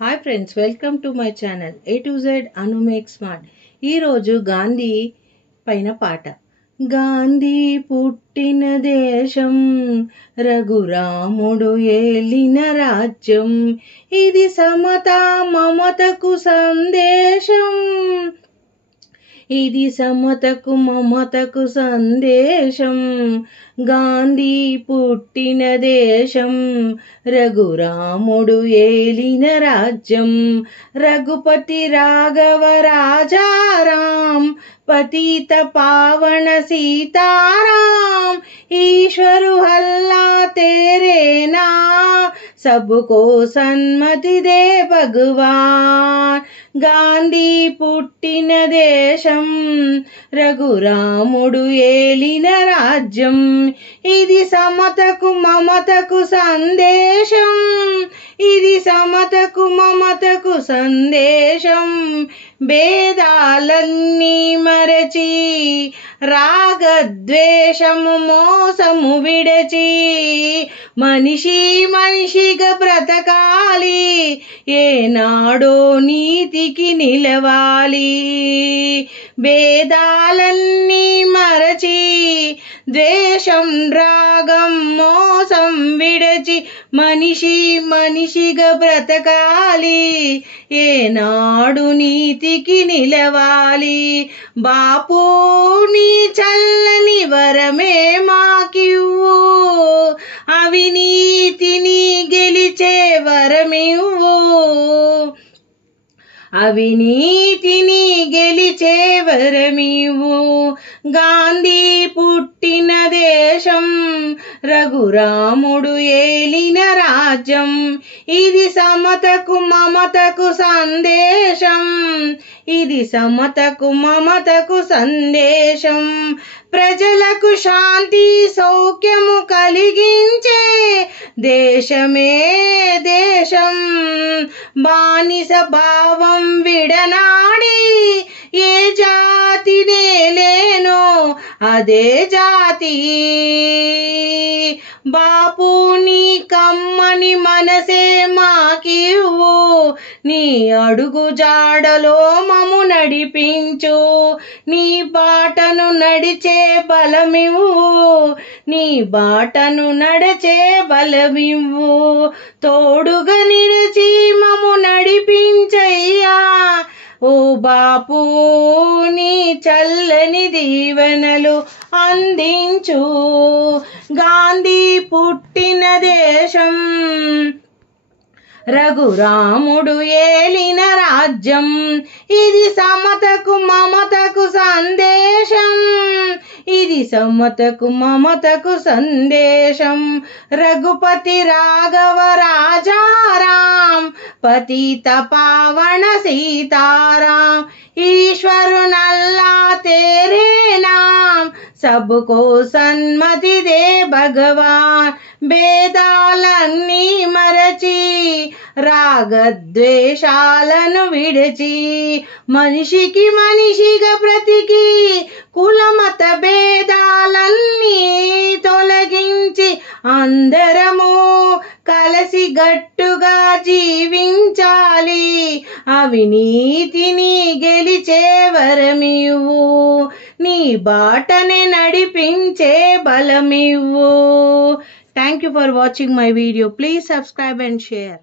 Hi friends, welcome to my channel A to Z Anu make smart. ఈరోజు గాంధీ పైన పాట. గాంధీ పుట్టిన దేశం, రఘురాముడు ఏలిన రాజ్యం, ఇది సమతా మమతకు సందేశం, ఇది సమతకు మమతకు సందేశం. గాంధీ పుట్టిన దేశం, రఘురాముడు ఏలిన రాజ్యం, రఘుపతి రాఘవ రాజారాం, పతిత పావన सीताराम, ईश्वर हल्ला तेरे नाम, सबको सन्मति दे भगवान. గాంధీ పుట్టిన దేశం, రఘురాముడు ఏలిన రాజ్యం, ఇది సమతకు మమతకు సందేశం, ఇది సమతకు మమతకు సందేశం. భేదాలన్నీ మరచి, రాగద్వేషము మోసము విడచి, మనిషి మనిషిగా బ్రతకాలి, ఏనాడో నీతికి నిలవాలి. భేదాలన్నీ మరచి, ద్వేషం రాగం మోసం విడచి, మనిషి మనిషిగా బ్రతకాలి, ఏనాడు నీతికి నిలవాలి. బాపు నీ చల్లని వరమే మాకివ్వు, అవినీతిని గెలిచే వరమివ్వు, అవినీతిని గెలిచే వరమివ్వు. గాంధీ పుట్టిన దేశం, రఘురాముడు ఏలిన రాజ్యం, ఇది సమతకు మమతకు సందేశం, ఇది సమతకు మమతకు సందేశం. ప్రజలకు శాంతి సౌఖ్యము కలిగించే దేశమే దేశం, బానిస భావం విడనాడి, ఏ జాతి నేలేనో అదే జాతి. బాపు నీ కమ్మని మనసే మాకివ్వు, నీ అడుగు జాడలో మము నడిపించు, నీ బాటను నడిచే బలమివ్వు, నీ బాటను నడిచే బలమివ్వు. తోడుగా నిలిచి మము నడిపించయ్యా, ఓ బాపు నీ చల్లని దీవెనలు అందించు. గాంధీ పుట్టిన దేశం, రఘురాముడు ఏలిన రాజ్యం, ఇది సమతకు మమతకు సందేశం, ఇది సమతకు మమతకు సందేశం. రఘుపతి రాఘవ రాజారాం, పతిత పావన सीताराम, ईश्वर नल्ला तेरे नाम, सबको सन्मति दे भगवान. భేదాలన్నీ మరచి, రాగద్వేషాలను విడిచి, మనిషికి మనిషిగా బ్రతికి, కులమత భేదాలన్నీ తొలగించి, అందరము కలిసి గట్టుగా జీవించాలి, అవినీతిని గెలిచే వరమివ్వు, నీ బాటనే నడిపించే బలమివ్వు. Thank you for watching my video. Please subscribe and share.